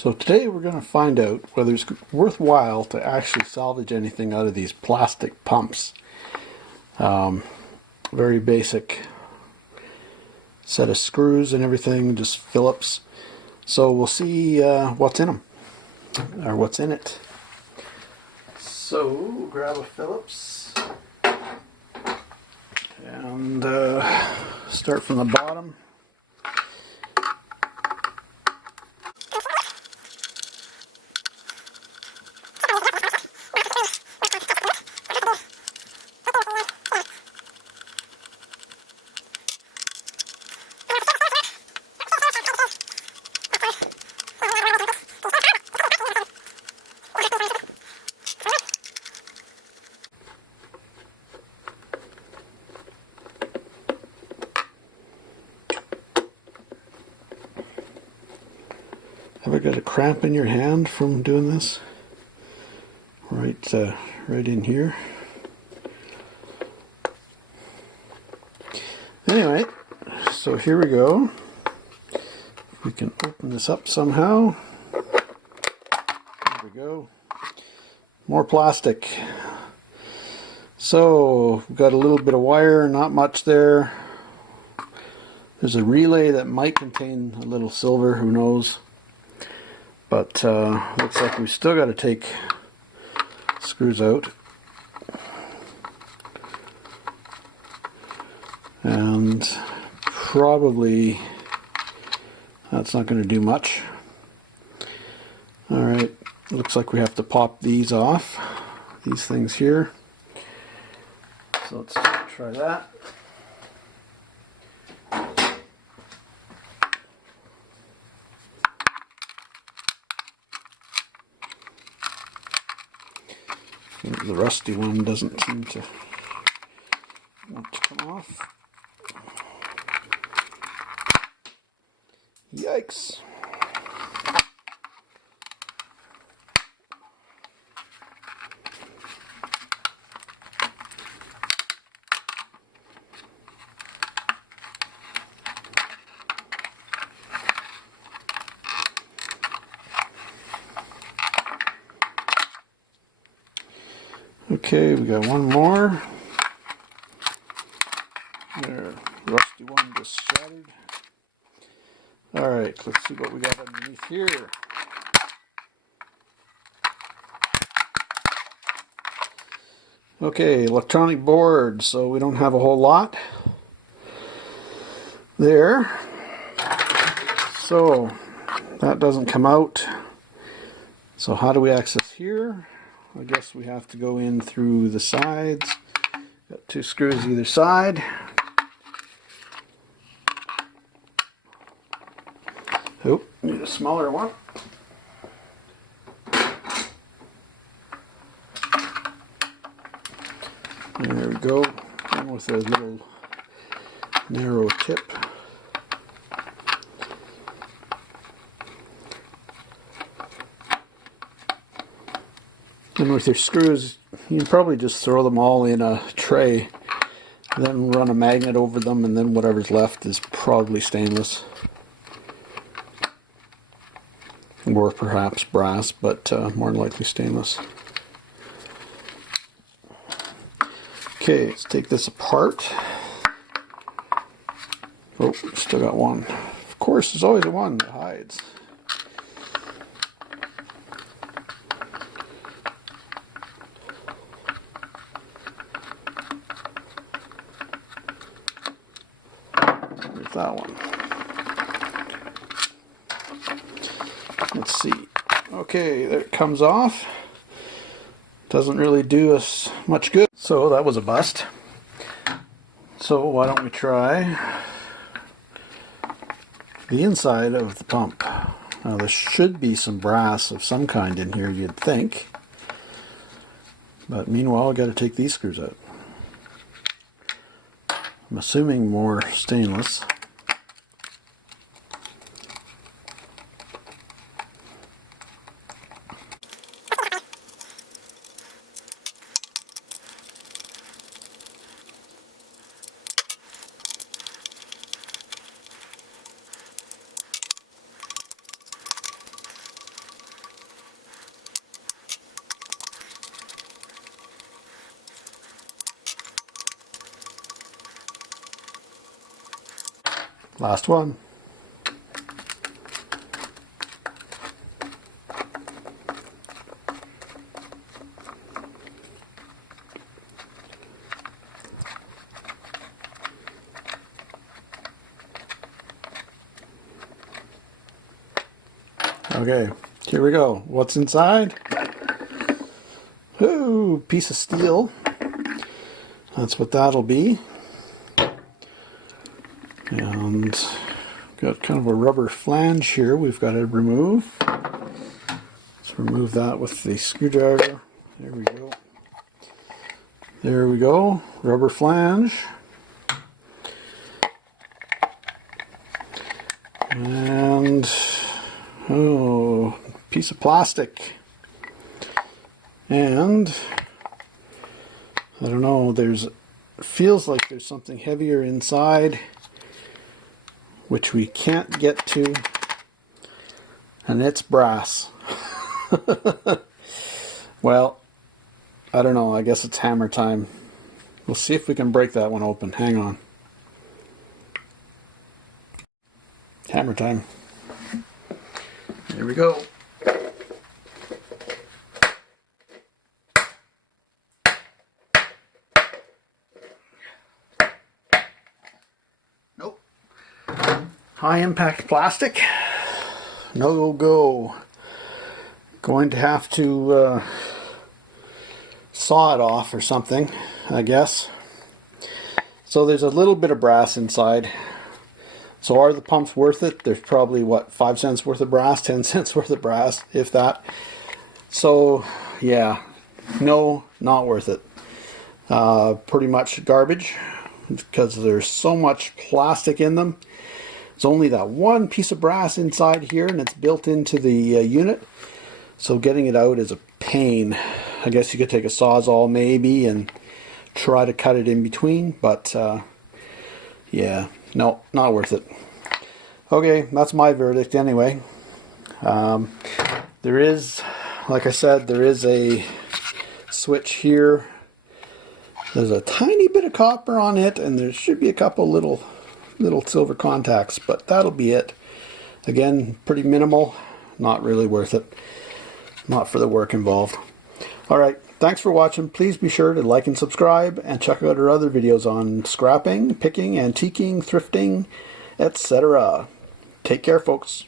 So today we're going to find out whether it's worthwhile to actually salvage anything out of these plastic pumps. Very basic set of screws and everything, just Phillips. So we'll see what's in them, or what's in it. So we'll grab a Phillips and start from the bottom. Ever got a cramp in your hand from doing this? Right in here. Anyway, so here we go. We can open this up somehow. There we go. More plastic. So we've got a little bit of wire, not much there. There's a relay that might contain a little silver, who knows. But looks like we still got to take screws out. And probably that's not going to do much. Alright, looks like we have to pop these off, these things here. So let's try that. The rusty one doesn't seem to want to come off. Yikes! Okay, we got one more. There, rusty one just shattered. Alright, let's see what we got underneath here. Okay, electronic board, so we don't have a whole lot there. So, that doesn't come out. So how do we access here? I guess we have to go in through the sides. Got two screws either side. Oh, need a smaller one. There we go. And with a little narrow tip. And with your screws, you can probably just throw them all in a tray, then run a magnet over them, and then whatever's left is probably stainless. Or perhaps brass, but more than likely stainless. Okay, let's take this apart. Oh, still got one. Of course, there's always one that hides. There's that one. Let's see. Okay, there it comes off. Doesn't really do us much good. So that was a bust. So why don't we try the inside of the pump. Now there should be some brass of some kind in here, you'd think. But meanwhile, I've got to take these screws out. I'm assuming more stainless. Last one. Okay, here we go. What's inside? Ooh, piece of steel. That's what that'll be. And got kind of a rubber flange here we've got to remove. Let's remove that with the screwdriver. There we go. There we go. Rubber flange. And oh, piece of plastic. And I don't know, feels like there's something heavier inside which we can't get to, and it's brass. Well, I don't know, I guess it's hammer time. We'll see if we can break that one open. Hang on. Hammer time. Here we go. Nope. High impact plastic. No go. Going to have to saw it off or something, I guess. So there's a little bit of brass inside. So are the pumps worth it? There's probably, what, 5 cents worth of brass, 10 cents worth of brass, if that. So, yeah, no, not worth it. Pretty much garbage, because there's so much plastic in them. It's only that one piece of brass inside here, and it's built into the unit. So getting it out is a pain. I guess you could take a Sawzall maybe and try to cut it in between, but yeah, no, not worth it. Okay, that's my verdict anyway. There is, like I said, there is a switch here. There's a tiny bit of copper on it, and there should be a couple little silver contacts, but that'll be it. Again, pretty minimal, not really worth it. Not for the work involved. Alright, thanks for watching. Please be sure to like and subscribe, and check out our other videos on scrapping, picking, antiquing, thrifting, etc. Take care, folks.